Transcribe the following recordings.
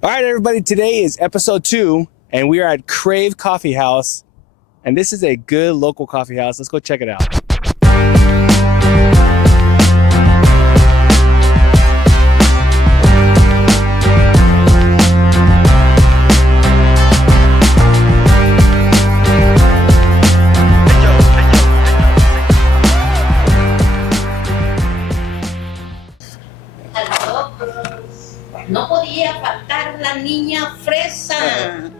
All right, everybody, today is episode 2, and we are at Crave Coffee House, and this is a good local coffee house. Let's go check it out. No podía faltar la niña fresa.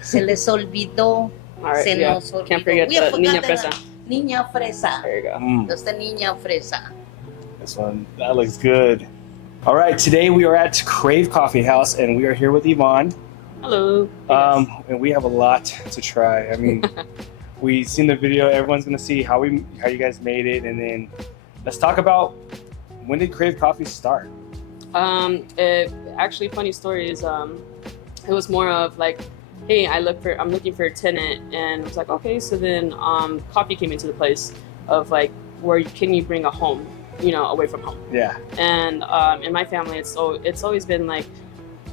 Se les olvidó. Right, se yeah. nos olvidó. Can't forget the niña fresa. Niña fresa. There you go. That's the niña fresa. This one, that looks good. All right, today we are at Crave Coffee House, and we are here with Yvonne. Hello. And we have a lot to try. I mean, we've seen the video. Everyone's gonna see how you guys made it, and then let's talk about when did Crave Coffee start? Actually, funny story is it was more of like, hey, I'm looking for a tenant, and I was like, okay. So then coffee came into the place of like, where can you bring a home, away from home? Yeah. And in my family, it's always been like,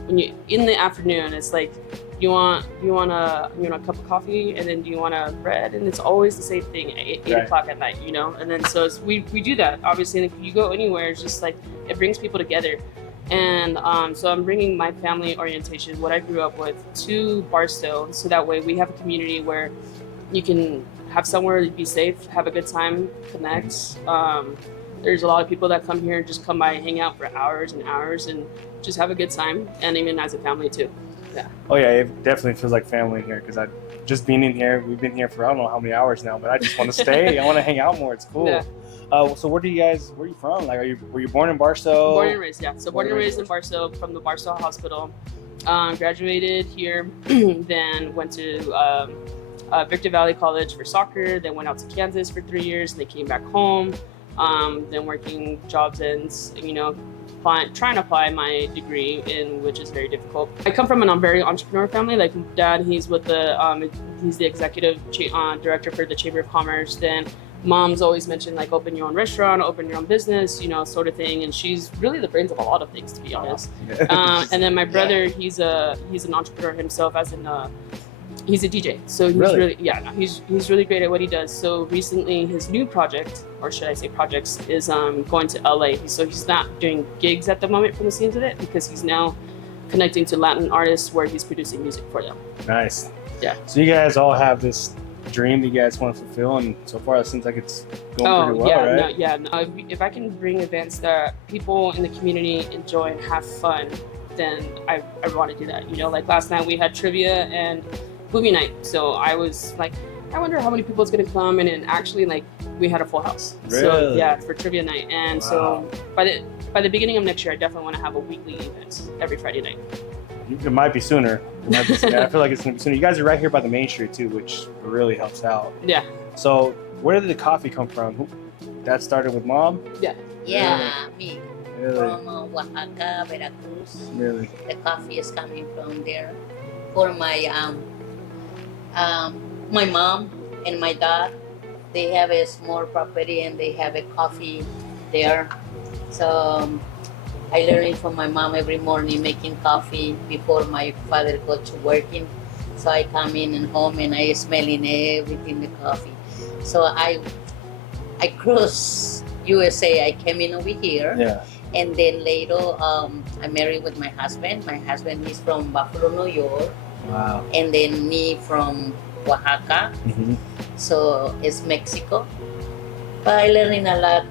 when you in the afternoon, it's like, you want a cup of coffee, and then do you want a bread, and it's always the same thing at 8 Right. o'clock at night, and then so we do that obviously. And if you go anywhere, it's just like it brings people together. And so I'm bringing my family orientation, what I grew up with, to Barstow, so that way we have a community where you can have somewhere to be safe, have a good time, connect. There's a lot of people that come here and just come by and hang out for hours and hours and just have a good time, and even as a family too. Yeah. Oh yeah, it definitely feels like family in here because I just being in here. We've been here for I don't know how many hours now, but I just want to stay. I want to hang out more. It's cool. Yeah. So where are you from? Like, were you born in Barstow? Born and raised, yeah. So born and raised in Barstow, from the Barstow Hospital. Graduated here, then went to Victor Valley College for soccer. Then went out to Kansas for 3 years, and they came back home. Then working jobs ends, trying to apply my degree in, which is very difficult. I come from a very entrepreneur family. Like dad, he's with he's the executive director for the Chamber of Commerce. Then mom's always mentioned like open your own restaurant, open your own business, sort of thing. And she's really the brains of a lot of things, to be honest. And then my brother, he's an entrepreneur himself, as in he's a DJ. So he's he's really great at what he does. So recently his new project, or should I say projects, is going to LA. So he's not doing gigs at the moment from the scenes of it, because he's now connecting to Latin artists where he's producing music for them. Nice. Yeah. So you guys all have this dream that you guys want to fulfill, and so far it seems like it's going pretty well, right? If I can bring events that people in the community enjoy and have fun, then I want to do that. Like last night we had trivia and movie night, so I was like, I wonder how many people is going to come, and then actually like we had a full house. Really? So yeah, for trivia night. And Wow. so by the beginning of next year, I definitely want to have a weekly event every Friday night. It might be sooner. I feel like it's gonna be sooner. You guys are right here by the main street too, which really helps out. Yeah. So where did the coffee come from? That started with mom? Yeah. Yeah, me. Really? From Oaxaca, Veracruz. Really? The coffee is coming from there. For my my mom and my dad, they have a small property and they have a coffee there. So I learned it from my mom every morning, making coffee before my father go to working. So I come in and home and I smelling everything, the coffee. So I cross USA. I came in over here. Yeah. And then later, I married with my husband. My husband is from Buffalo, New York. Wow. And then me from Oaxaca. Mm-hmm. So it's Mexico. But I learning a lot.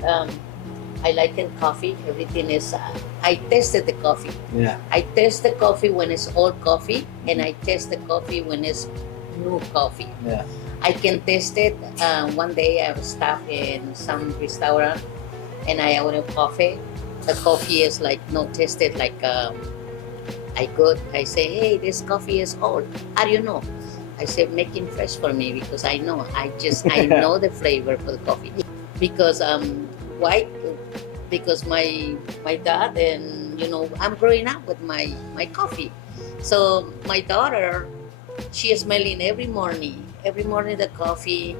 I like the coffee. Everything is. I tasted the coffee. Yeah. I taste the coffee when it's old coffee, and I taste the coffee when it's new coffee. Yeah. I can taste it. One day I was stopped in some restaurant, and I ordered coffee. The coffee is like not tasted like. I say, hey, this coffee is old. How do you know? I say, making fresh for me because I know. I know the flavor for the coffee. Because why? Because my dad and I'm growing up with my coffee. So my daughter, she is smelling every morning the coffee,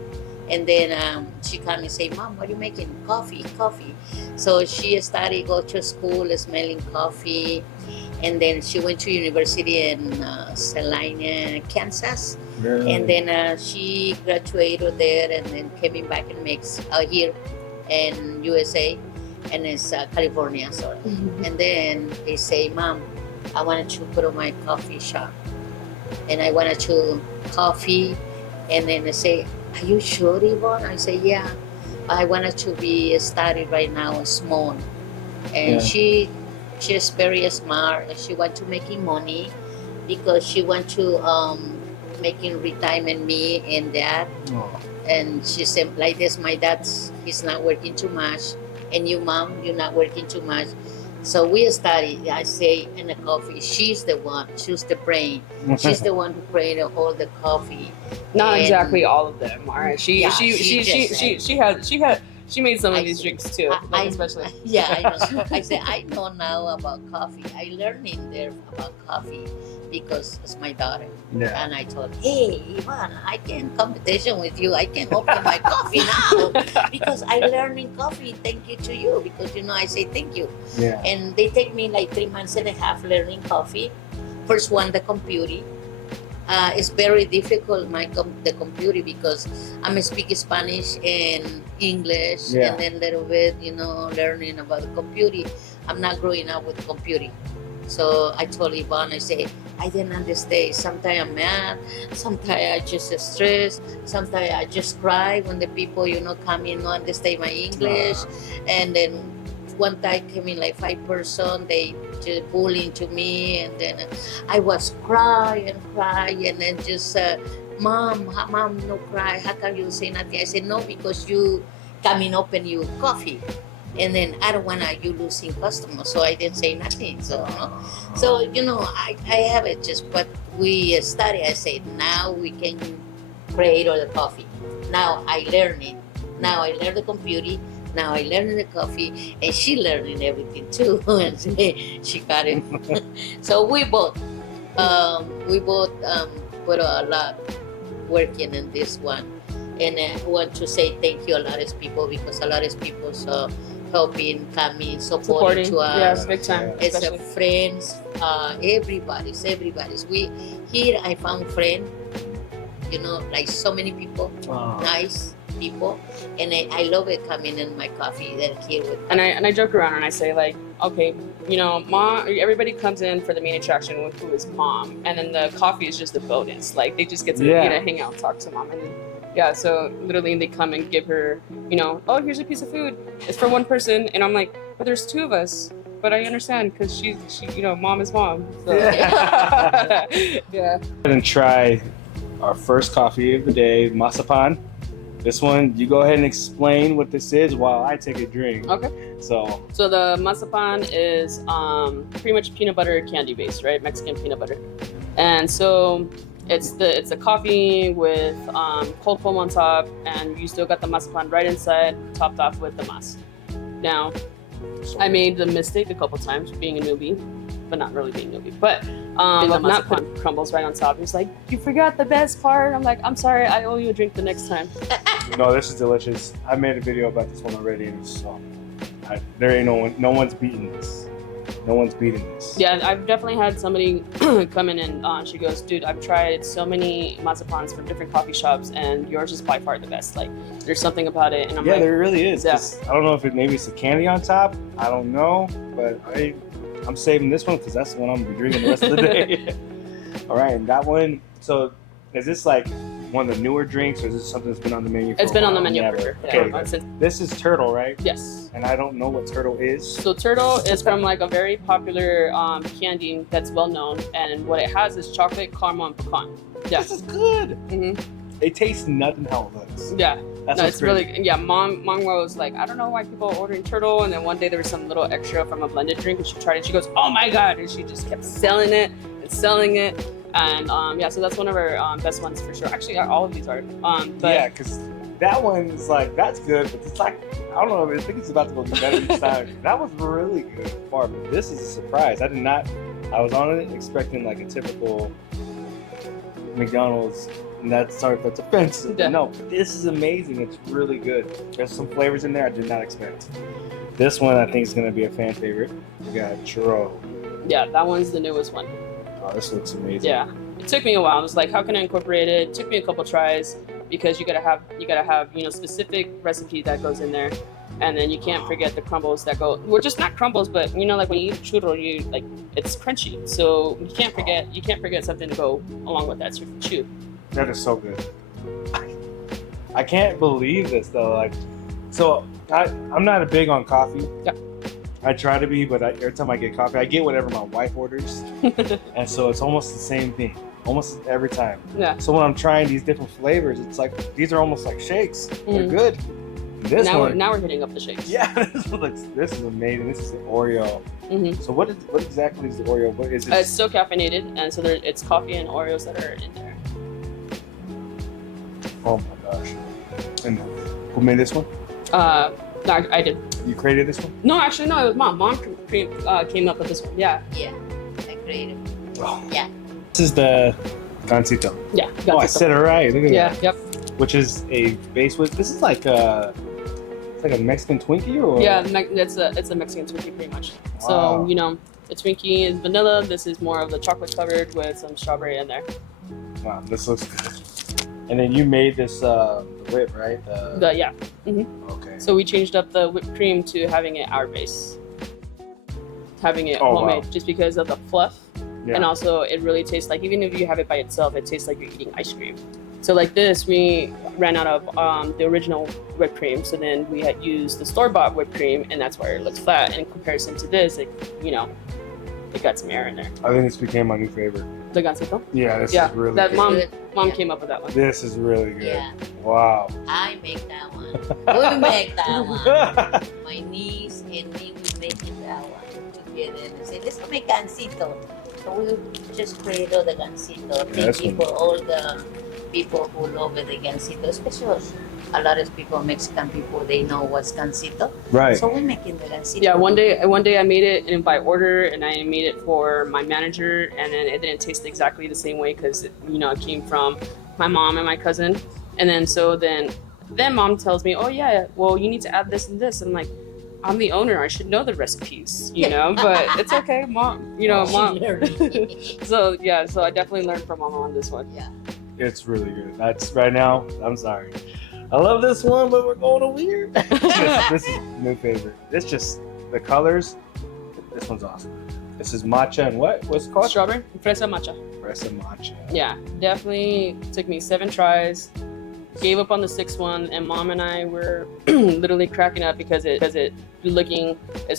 and then she come and say, Mom, what are you making? Coffee. So she started go to school smelling coffee, and then she went to university in Salina, Kansas. Really? And then she graduated there, and then came back in here in USA, and it's California, sorry. And then they say, Mom, I wanted to put on my coffee shop, and I wanted to coffee. And then they say, are you sure, Yvonne? I say, yeah. I wanted to be started right now small. And she's very smart, and she want to making money because she want to making retirement me and dad. Oh. And she said like this, my dad, he's not working too much, and you, Mom, you're not working too much. So we study, I say, in the coffee, she's the one, she's the brain. She's the one who created all the coffee. Not And exactly all of them. All right. She made some of these drinks too, especially. Yeah, I know. I say I know now about coffee. I learning there about coffee because it's my daughter. Yeah. And I told, hey, Ivan, I can competition with you. I can open my coffee now because I learning coffee. Thank you to you because I say thank you. Yeah. And they take me like 3 months and a half learning coffee. First one, the computer. It's very difficult, the computer, because I'm speaking Spanish and English, and then a little bit, learning about the computer. I'm not growing up with computer. So I told Yvonne, I say, I didn't understand. Sometimes I'm mad, sometimes I just stressed, sometimes I just cry when the people, come in, don't understand my English. And then one time came in like 5 person, they just bullying to me, and then I was crying, and then just, Mom, no cry, how come you say nothing? I said, no, because you come in open your coffee. And then I don't want you losing customers, so I didn't say nothing. So I have it just, but we study. I say now we can create all the coffee. Now I learn it. Now I learn the computer. Now I learn the coffee, and she learning everything too. And she got it. So we both put a lot working in this one. And I want to say thank you a lot of people, because a lot of people helping, coming, supporting to us. Yes, big time. It's a friends, everybody's. Here I found friends, like so many people, nice people, and I love it coming in my coffee and here with. And I joke around and I say like, okay, Mom, everybody comes in for the main attraction, who is Mom, and then the coffee is just a bonus. Like they just get to hang out, talk to Mom, and then. Yeah, so literally they come and give her, oh, here's a piece of food. It's for one person. And I'm like, but there's 2 of us. But I understand, because she, Mom is Mom. So. Yeah. Yeah. And try our first coffee of the day, Masapan. This one, you go ahead and explain what this is while I take a drink. Okay. So the Masapan is pretty much peanut butter candy based, right? Mexican peanut butter. And so it's a coffee with cold foam on top, and you still got the masapan right inside, topped off with the mas. Now, I made the mistake a couple times being a newbie, but not really being a newbie. But the masapan crumbles right on top. He's like, you forgot the best part. I'm like, I'm sorry, I owe you a drink the next time. No, this is delicious. I made a video about this one already, and it's, there ain't no one's beating this. No one's beating this. Yeah, I've definitely had somebody come in and she goes, dude, I've tried so many mazapans from different coffee shops, and yours is by far the best. Like, there's something about it. And I'm like, there really is. Yeah. I don't know if maybe it's the candy on top. I don't know, but I'm saving this one because that's the one I'm gonna be drinking the rest of the day. All right, and that one. So, is this like one of the newer drinks, or is this something that's been on the menu? It's been on the menu for sure. Okay, Yeah. This is turtle, right? Yes. And I don't know what turtle is. So turtle is from like a very popular candy that's well known, and what it has is chocolate, caramel, and pecan. Yeah. This is good. Mm-hmm. It tastes nothing how it looks. Yeah. That's it's really, Mom was like, I don't know why people are ordering turtle, and then one day there was some little extra from a blended drink, and she tried it. She goes, oh my god, and she just kept selling it and selling it. And so that's one of our best ones for sure. Actually, all of these are. Yeah, because that one is like, that's good, but it's like, I don't know, I think it's about to go better this time. That was really good far, but this is a surprise. I was on it expecting like a typical McDonald's, and that's, sorry if that's offensive. Yeah. No, but this is amazing. It's really good. There's some flavors in there I did not expect. This one I think is going to be a fan favorite. We got churro. Yeah, that one's the newest one. Oh, this looks amazing. Yeah, it took me a while. I was like, how can I incorporate it? It took me a couple tries because you gotta have specific recipe that goes in there, and then you can't forget the crumbles that go. Well, just not crumbles, but like when you eat churro, it's crunchy. So you can't forget something to go along with that. So chew. That is so good. I can't believe this though. Like, so I'm not a big on coffee. Yeah. I try to be, but every time I get coffee, I get whatever my wife orders, and so it's almost the same thing, almost every time. Yeah. So when I'm trying these different flavors, it's like these are almost like shakes. They're good. This now one, we're hitting up the shakes. yeah, this is amazing. This is the Oreo. So what exactly is the Oreo? What is it? It's so caffeinated, and so it's coffee and Oreos that are in there. Oh my gosh! And who made this one? No, I did. You created this one? No, actually, no. It was mom. Mom came up with this one. Yeah. Yeah, I created. Oh. Yeah. This is the gansito. Yeah. Oh, I said it right. Look at that. Yep. Which is a base with. This is like a Mexican Twinkie, or it's a Mexican Twinkie pretty much. Wow. So the Twinkie is vanilla. This is more of the chocolate covered with some strawberry in there. Wow, this looks good. And then you made this whip, right? Yeah. Okay. So we changed up the whipped cream to having it our base, having it homemade, wow. just because of the fluff, Yeah. and also it really tastes like, even if you have it by itself, it tastes like you're eating ice cream. So like this, we ran out of the original whipped cream, so then we had used the store-bought whipped cream, and that's why it looks flat. And in comparison to this, it got some air in there. I think this became my new favorite. The gansito? Yeah, this Yeah, is really that good. mom Yeah. came up with that one. This is really good. Yeah. Wow. I make that one. We make that one. My niece and me, we make that one together. And we say, let's go make gansito. So we just create all the gansito. that's Thank you for all the people who love the gansito, especially a lot of people, Mexican people, they know what's gansito. Right. So we're making the gansito. Yeah, one day I made it and by order, and I made it for my manager, and then it didn't taste exactly the same way because it came from my mom and my cousin, and then mom tells me, oh yeah, well you need to add this and this, and I'm like, I'm the owner, I should know the recipes, but it's okay, mom, mom. So I definitely learned from mom on this one. Yeah. It's really good. That's right now. I'm sorry. I love this one, but we're going to weird. this is new favorite. It's just the colors. This one's awesome. This is matcha and what's it called? Strawberry fresa matcha. Fresa matcha. Yeah, definitely took me 7 tries. Gave up on the 6th one, and mom and I were literally cracking up because it's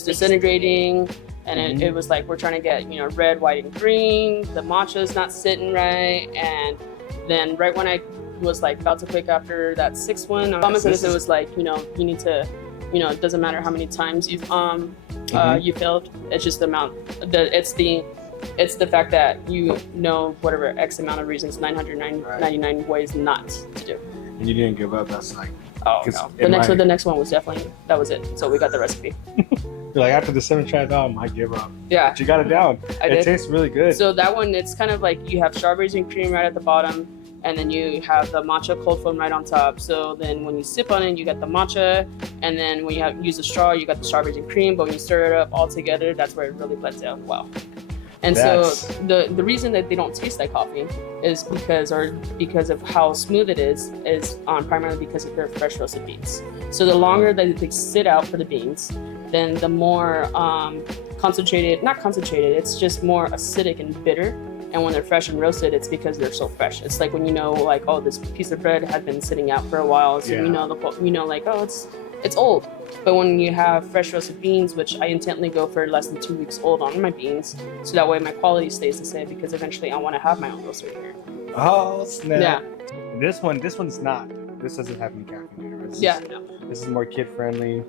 disintegrating, and it was like we're trying to get red, white, and green. The matcha's not sitting right, and then right when I was like about to click after that 6th one, it was like you need to, it doesn't matter how many times you failed. It's just the amount. It's the fact that whatever X amount of reasons, 999 ways not to do. And you didn't give up. That's like, oh no. The next one was definitely, that was it. So we got the recipe. You're like, after the 7th try, I might give up. Yeah. But you got it down. It tastes really good. So that one, it's kind of like you have strawberries and cream right at the bottom, and then you have the matcha cold foam right on top. So then when you sip on it, you got the matcha, and then when you use a straw, you got the strawberries and cream. But when you stir it up all together, that's where it really blends out well. And so the reason that they don't taste like coffee is because of how smooth it is primarily because of their fresh roasted beans. So the longer that they sit out for the beans, then the more not concentrated, it's just more acidic and bitter. And when they're fresh and roasted, it's because they're so fresh. It's like when this piece of bread had been sitting out for a while, so it's old. But when you have fresh roasted beans, which I intently go for less than 2 weeks old on my beans, so that way my quality stays the same, because eventually I want to have my own roaster here. Oh snap! Yeah. This one's not. This doesn't have any caffeine in it. No. This is more kid friendly.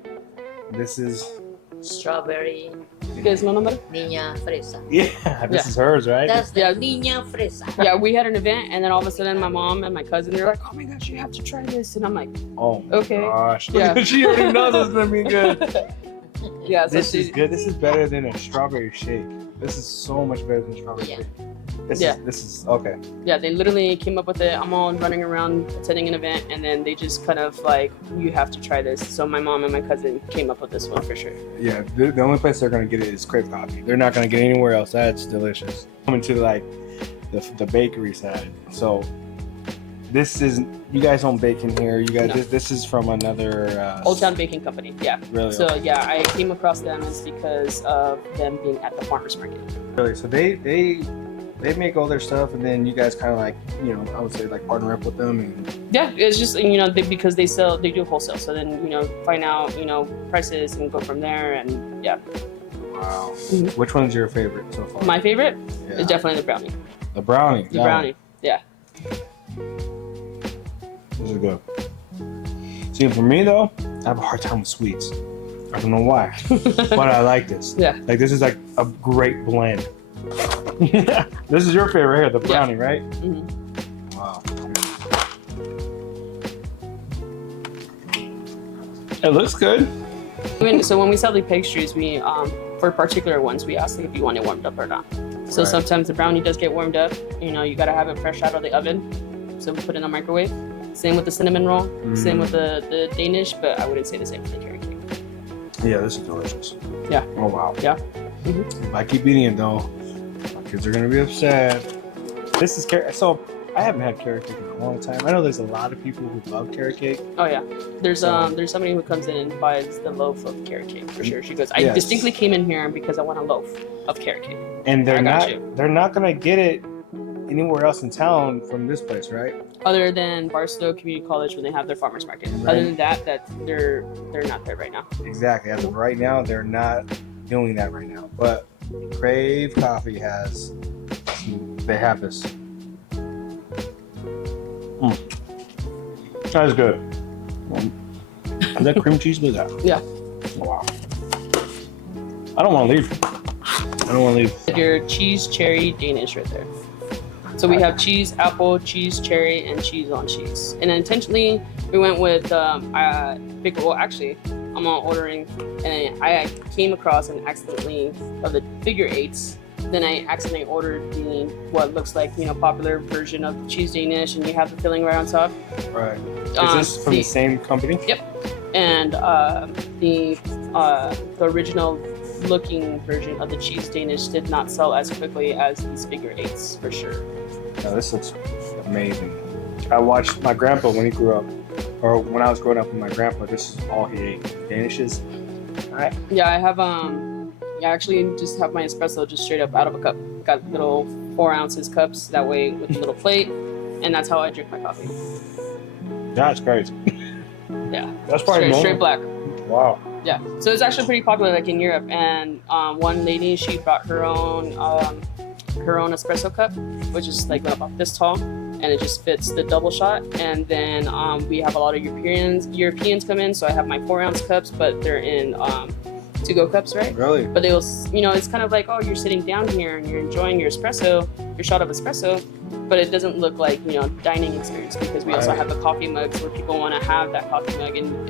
This is Strawberry, ¿Qué es lo nombre? niña fresa. Yeah, this is hers, right? That's the Yeah. niña fresa. Yeah, we had an event, and then all of a sudden my mom and my cousin, they're like, oh my gosh, you have to try this. And I'm like, oh my Okay. gosh. Yeah. She already knows it's gonna be good. yeah. So This is good. This is better than a strawberry shake. This is so much better than strawberry Yeah. shake. This is okay. Yeah, they literally came up with it. I'm all running around attending an event, and then they just kind of like, you have to try this. So my mom and my cousin came up with this one for sure. Yeah, the only place they're gonna get it is Crave Coffee. They're not gonna get it anywhere else. That's delicious. Coming to like the bakery side. So this is, you guys don't bake in here. You guys, No. this is from another Old Town Baking Company. Yeah. Really? So yeah, I came across them is because of them being at the farmers market. Really? So they make all their stuff, and then you guys kind of like, you know, I would say like partner up with them, and Yeah, it's just, you know, because they do wholesale. So then, you know, find out, you know, prices and go from there. And yeah. wow. Mhm. Which one's your favorite so far? My favorite Yeah. is definitely the brownie. The brownie. The brownie. Yeah. This is good. See, for me though, I have a hard time with sweets. I don't know why, but I like this. Yeah. Like this is like a great blend. This is your favorite here, the brownie, right? Mhm. Wow. It looks good. So when we sell the pastries, we for particular ones, we ask if you want it warmed up or not. So Right. sometimes the brownie does get warmed up. You know, you gotta have it fresh out of the oven. So we put it in the microwave. Same with the cinnamon roll. Same with the Danish, but I wouldn't say the same for the carrot cake. Yeah, this is delicious. Yeah. Oh wow. Yeah. Mhm. If I keep eating it though, my kids are gonna be upset. This is carrot. So I haven't had carrot cake in a long time. I know there's a lot of people who love carrot cake. Oh yeah. There's So- there's somebody who comes in and buys the loaf of carrot cake for sure. She goes, I Yes. distinctly came in here because I want a loaf of carrot cake. And I got you. they're not gonna get it anywhere else in town from this place, right? Other than Barstow Community College when they have their farmers market. Right. Other than that, they're not there right now. Exactly. As of right now, they're not doing that right now. But Crave Coffee they have this. That is good. Is that cream cheese with that? Yeah. Oh, wow. I don't want to leave. Your cheese cherry Danish right there. So we have cheese apple, cheese cherry, and cheese on cheese. And intentionally, we went with well, actually, I'm on ordering, and I came across and accidentally of the figure eights. Then I accidentally ordered the what looks like, you know, popular version of cheese Danish, and you have the filling right on top. Right. Is this from the same company? Yep. And the original looking version of the cheese Danish did not sell as quickly as these figure eights for sure. Yeah, this looks amazing. I watched my grandpa when he grew up, or when I was growing up with my grandpa, this is all he ate. Danishes. Yeah, I have I actually just have my espresso just straight up out of a cup. Got little 4 ounces cups that way with a little plate, and that's how I drink my coffee. That's crazy. Yeah. That's probably Straight black. Wow. Yeah. So it's actually pretty popular like in Europe, and one lady, she brought her own espresso cup, which is like about this tall, and it just fits the double shot. And then we have a lot of Europeans come in, so I have my 4 ounce cups, but they're in to-go cups, right? Really? But they will, you know, it's kind of like, oh, you're sitting down here and you're enjoying your espresso, your shot of espresso, but it doesn't look like, you know, dining experience, because we also Right. have the coffee mugs where people want to have that coffee mug, and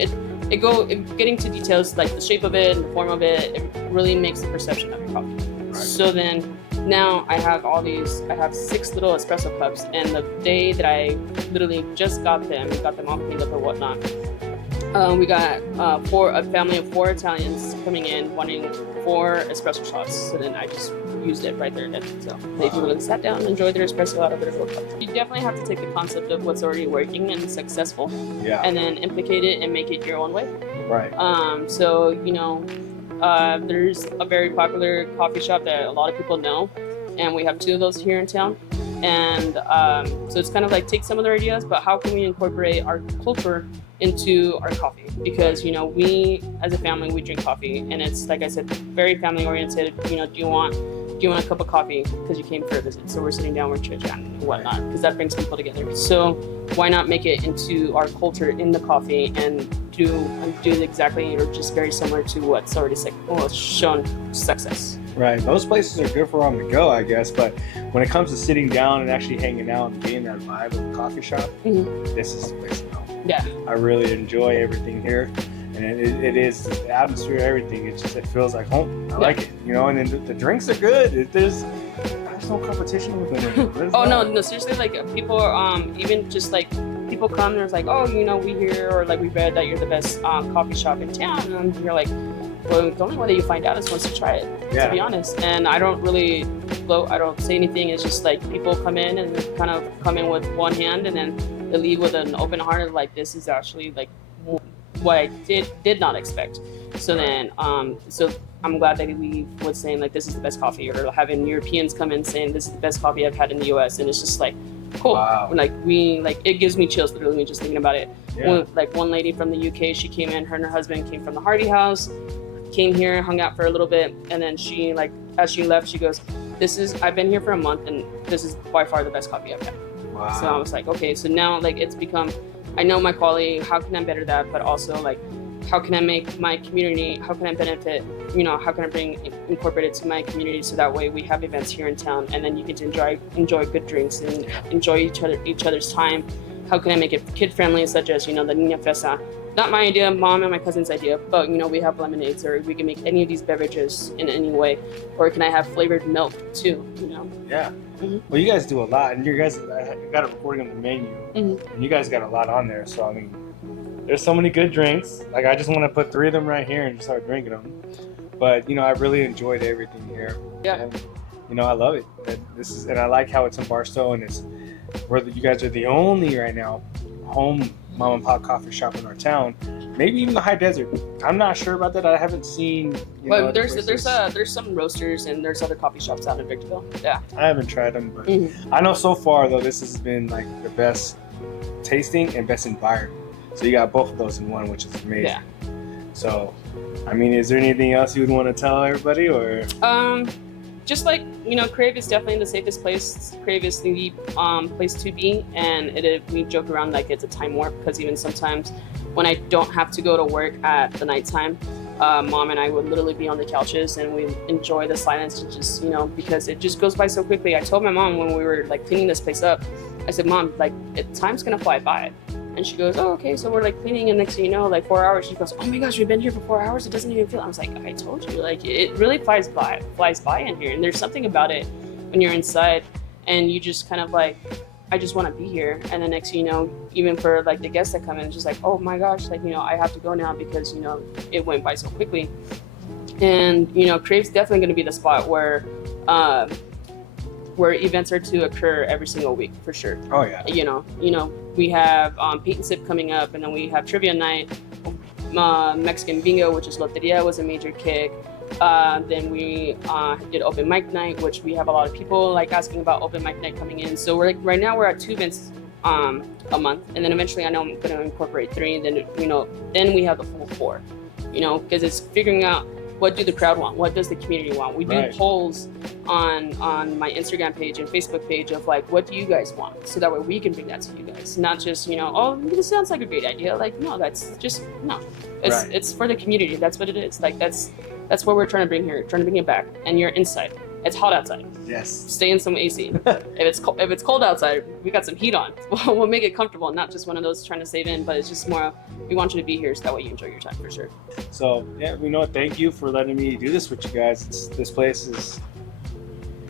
getting to details like the shape of it and the form of it, it really makes the perception of your coffee. Right. So then now I have 6 little espresso cups, and the day that I literally just got them all cleaned up and whatnot, we got a family of 4 Italians coming in wanting 4 espresso shots. So then I just used it right there and then. So they literally sat down and enjoyed their espresso out of their little cup. You definitely have to take the concept of what's already working and successful, Yeah. and then implicate it and make it your own way. Right. So, you know, there's a very popular coffee shop that a lot of people know, and we have 2 of those here in town. And so it's kind of like take some of their ideas, but how can we incorporate our culture into our coffee? Because, you know, we as a family, we drink coffee, and it's, like I said, very family oriented. You know, do you want a cup of coffee because you came for a visit? So we're sitting down, we're chit-chatting and whatnot, because that brings people together. So why not make it into our culture in the coffee and do exactly or just very similar to what's already shown success. Right. Those places are good for on the go, I guess. But when it comes to sitting down and actually hanging out and getting that vibe of a coffee shop, this is the place to go. Yeah. I really enjoy everything here. And it is the atmosphere, everything. It feels like home. I like it, you know. And then the drinks are good. there's no competition with them. There's Oh not. no, seriously, like people, even just like people come and it's like, oh, we hear or like we read that you're the best coffee shop in town, and you're like, well, the only way that you find out is once you try it. Yeah. To be honest, and I don't really gloat. I don't say anything. It's just like people come in and kind of come in with one hand, and then they leave with an open heart. Like this is actually like what I did not expect. So then, so I'm glad that we was saying like this is the best coffee, or having Europeans come in saying this is the best coffee I've had in the U.S. And it's just like cool. Wow. Like it gives me chills literally just thinking about it. Yeah. Like one lady from the UK, she came in. Her and her husband came from the Hardy House, came here, hung out for a little bit, and then she like as she left, she goes, I've been here for a month, and this is by far the best coffee I've had." Wow. So I was like, okay, so now like it's become, I know my quality, how can I better that, but also like how can I make my community, how can I benefit, how can I incorporate it to my community, so that way we have events here in town, and then you get to enjoy good drinks and enjoy each other's time. How can I make it kid friendly, such as the Niña Fresa? Not my idea, mom and my cousin's idea, but we have lemonades, or we can make any of these beverages in any way, or can I have flavored milk too? Yeah. Mhm. Well, you guys do a lot, and you guys I got a recording on the menu, Mhm. and you guys got a lot on there. So I mean, there's so many good drinks. Like I just want to put 3 of them right here and just start drinking them. But I really enjoyed everything here. Yeah. And, I love it. And I like how it's in Barstow, and it's where you guys are the only right now home mom and pop coffee shop in our town. Maybe even the high desert. I'm not sure about that. I haven't seen. But there's some roasters and there's other coffee shops out in Victorville. Yeah. I haven't tried them, but Mhm. I know so far though this has been like the best tasting and best environment. So you got both of those in one, which is amazing. Yeah. So, I mean, is there anything else you would want to tell everybody, or? Just like Crave is definitely the safest place. Crave is the place to be, and we joke around like it's a time warp, because even sometimes when I don't have to go to work at the nighttime, mom and I would literally be on the couches and we enjoy the silence, and just because it just goes by so quickly. I told my mom when we were like cleaning this place up, I said, Mom, like time's gonna fly by. And she goes, oh, okay. So we're like cleaning, and next thing you know, like 4 hours. She goes, oh my gosh, we've been here for 4 hours. It doesn't even feel. I was like, I told you, like it really flies by in here. And there's something about it when you're inside, and you just kind of like, I just want to be here. And the next thing you know, even for like the guests that come in, it's just like, oh my gosh, like I have to go now because it went by so quickly. And Crave's definitely going to be the spot where events are to occur every single week for sure. Oh yeah. We have Paint and Sip coming up, and then we have Trivia Night, Mexican Bingo, which is Loteria, was a major kick. Then we did Open Mic Night, which we have a lot of people like asking about Open Mic Night coming in. So right now we're at 2 events a month, and then eventually I know I'm going to incorporate 3, and then then we have the full 4. Because it's figuring out what do the crowd want, what does the community want. We do Right. polls on my Instagram page and Facebook page of like, what do you guys want, so that way we can bring that to you guys, not just oh, this sounds like a great idea. Like no, that's just no. Right. It's for the community. That's what it is. Like that's what we're trying to bring here, trying to bring it back. And you're inside. It's hot outside. Yes. Stay in some AC. If it's cold outside, we got some heat on. We'll make it comfortable. Not just one of those trying to save in, but it's just more. We want you to be here so that way you enjoy your time for sure. So yeah, thank you for letting me do this with you guys. This place is,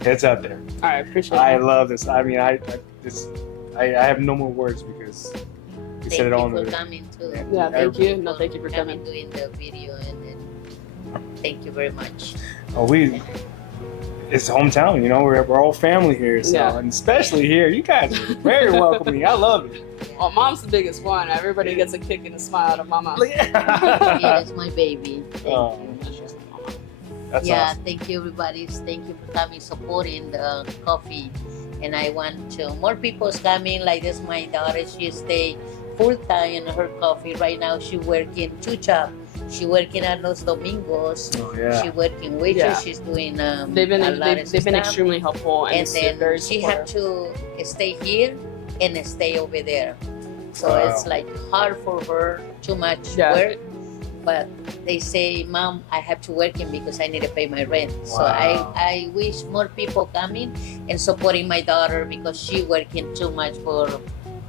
it's out there. All right, appreciate I it. love this. I mean, I have no more words because you said it all. Thank you for coming too. Yeah, thank you. No, thank you for coming, coming. doing the video, and thank you very much. Oh, it's hometown. We're all family here. So, Yeah. and especially here, you guys are very welcoming. I love it. Well, Mom's the biggest one. Everybody gets a kick and a smile out of Mama. Yeah, it's my baby. Thank Oh. you. That's Yeah, awesome. thank you everybody. Thank you for coming, supporting the coffee. And I want more people's coming. Like this, my daughter, she stay full time in her coffee. Right now, she working 2 jobs. She working at Los Domingos. Oh yeah. She working waitress. Yeah. She's doing They've been a lot of they've been stuff. extremely helpful and, And then very she had supportive. to stay here and stay over there. So Wow. it's like hard for her, too much Yeah. work. But they say, Mom, I have to work in because I need to pay my rent. So Wow. I wish more people coming and supporting my daughter because she working too much for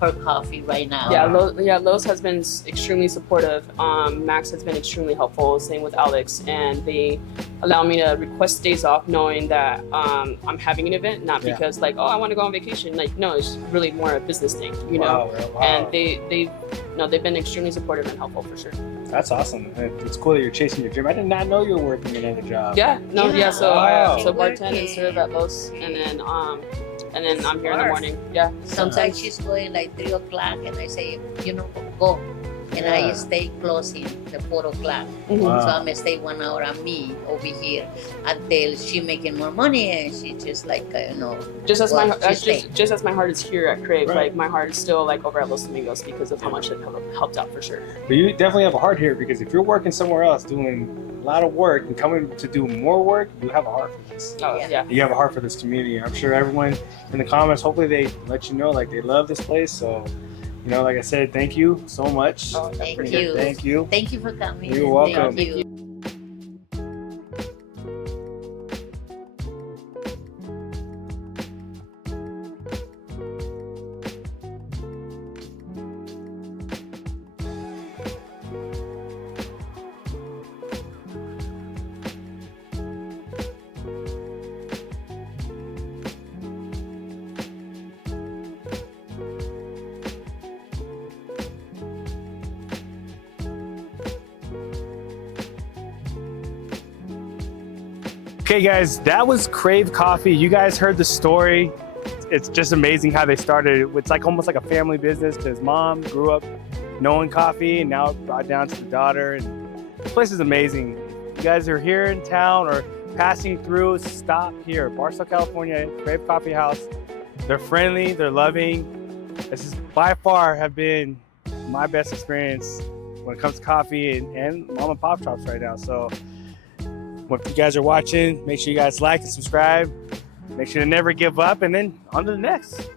her coffee right now. Yeah, Lowe's has been extremely supportive. Max has been extremely helpful. Same with Alex, and they allow me to request days off, knowing that I'm having an event, not because like, oh, I want to go on vacation. Like, no, it's really more a business thing, you know. Wow. And they've been extremely supportive and helpful for sure. That's awesome. It's cool that you're chasing your dream. I did not know you were working another job. So Wow. so bartend and serve at Lowe's, and then I'm here in the morning. Yeah. Sometimes she's going like 3 o'clock, and I say, go. And I stay closing the 4 o'clock. Mhm. Wow. So I'm gonna stay 1 hour on me over here until she making more money, and she just like Just as she's just as my heart is here at Crave, Right. like my heart is still like over at Los Domingos because of how much it helped out for sure. But you definitely have a heart here, because if you're working somewhere else doing a lot of work and coming to do more work, you have a heart for this. Oh yeah. You have a heart for this community. I'm sure everyone in the comments, hopefully they let you know like they love this place. So, like I said, thank you so much. Oh, Thank for you. Thank you. Thank you for coming. You're welcome. Thank you. Okay, guys, that was Crave Coffee. You guys heard the story. It's just amazing how they started. It's like almost like a family business, because mom grew up knowing coffee and now it brought down to the daughter. And this place is amazing. You guys are here in town or passing through, stop here. Barstow, California, Crave Coffee House. They're friendly, they're loving. This is by far have been my best experience when it comes to coffee and mom and pop shops right now. So if you guys are watching, make sure you guys like and subscribe. Make sure to never give up, and then on to the next.